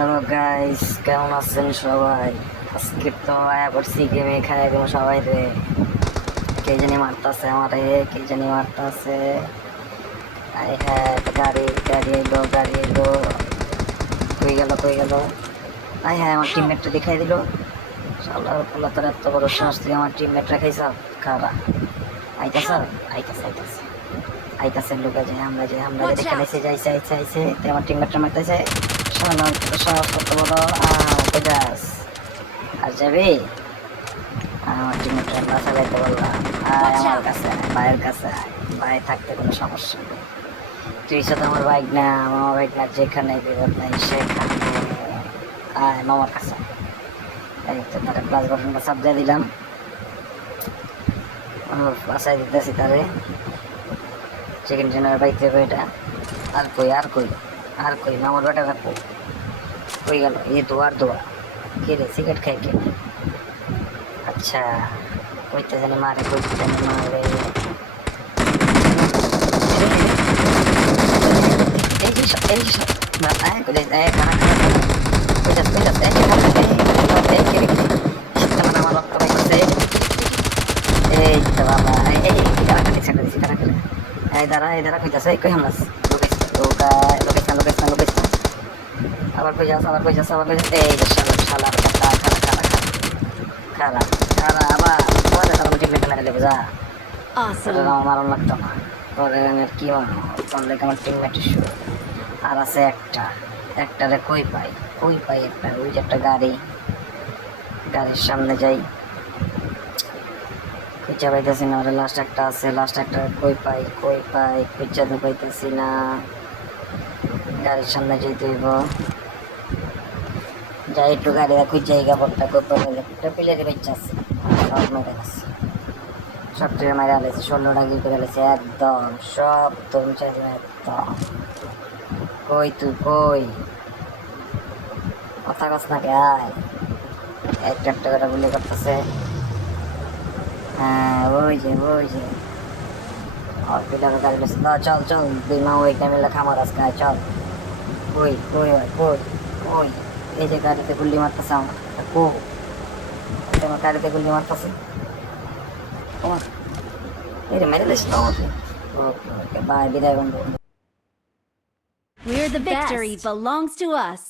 Hello guys, কেমন আছেন সবাই? আজকে তো আয়া করছি গেমে খায় গেম সবাই রে। কে জানি মারতাছে আমারে, কে জানি মারতাছে। আই হ্যাঁ, গাড়ি গাড়ি এলো, গাড়ি এলো। কই গেল, কই গেল? আই হ্যাঁ, আমার টিমমেটটা দেখাই দিল। শালার পোলা, তোর এত বড় সাহস, তুই আমার টিমমেট রাখাইছ? খারা আইতাছ, আইতাছে আইতাছে আইতাছে। লুকা যায়, আমরা যাই, আমরা যাই, Watch দেখে out! লাইছে, যাইছে আইছে আইছে। তুই আমার টিমমেটটা মারতেছে। শালার কত সাহস, কত বড়! কই যাস? আর যাবি? আমার টিমমেটরা বাসা যাইতে বললাম, আয় Watch আমার out! কাছে আয়, ভাইয়ের কাছে আয়। ভাই থাকতে কোনো সমস্যা নেই। তুই সাথে আমার বাইক না, আমার বাইক না, যেখানে বিপদ নাই সেখানে আয় মামার কাছে আয়। এই তো তারা প্লাস বাটনটা চাপ দিয়ে দিলাম। বাসায় দিতেছি তারে। সেকেন্ড জেনারেল বাইক দেবে এটা। আর কই, আর কই, আর কই মামার বেটা রাখবো। কই গেল? এই দোয়ার দোয়া। কে রে, সিগারেট খাই কে? আচ্ছা, কইতে জানি মারে, কইতে জানি মারে। এই যে সব, এই যে সব। বাবা কইলে খানা খানা খানা। কইতাস কইতাস, এই যে বলতে এই কে রে? শীতকালে আমার রক্ত পাইতেছে। এই তো বাবা, এই কারা খালি ছেড়ে দিছি, কারা খালি। এই দাঁড়া কইতাছে, কই হামলাস? লোকেশ লোকা, লোকেশ না, লোকেশ না, লোকেশ না। আবার কই যাস, আবার কই যাস, আবার কই যাস। এই যে শালা শালার কথা, খারা খারা খারা খারা খারা আবার আবার তার মধ্যে মেটে মেরে লেগে যা। তোরা Awesome! আমার মারণ লাগতো না। তোরে আমি আর কি মারবো? তোর লেগে আমার টিমমেটের শুরু। আর আছে একটা, একটারে কই পাই, কই পাই একটা, ওই যে একটা গাড়ি, গাড়ির সামনে যাই। খুঁজা পাইতেছি না, ওরা লাস্ট একটা আছে, লাস্ট একটা কই পাই, কই পাই, খুঁজা তো পাইতেছি না। গাড়ির সামনে যেতে হইব। যাই একটু গাড়িটা খুঁজাই গাবরটা কই পাইলে একটা প্লেয়ারের বাচ্চা আছে। সব মেরে গেছে, সব থেকে মেরে আলেছে, 16টা গিয়ে করে আলেছে একদম, সব তুমি চাইছি একদম। কই তুই কই? কথা কস না কে? আয়, একটা একটা করে গুলি করতেছে। হ্যাঁ, ওই যে ওই যে আর পিলারের গাড়ি লেছে। না চল চল, দুই মা ওই ক্যামেলা খামার আজকে আয়, চল। কই কই হয়, কই কই? এই যে গাড়িতে গুলি মারতেছে আমার। কো আমার গাড়িতে গুলি মারতেছে তোমার। এই রে মেরে দিস তো আমাকে। ওকে ওকে, বাই, বিদায় বন্ধু। We're the Victory best! belongs to us.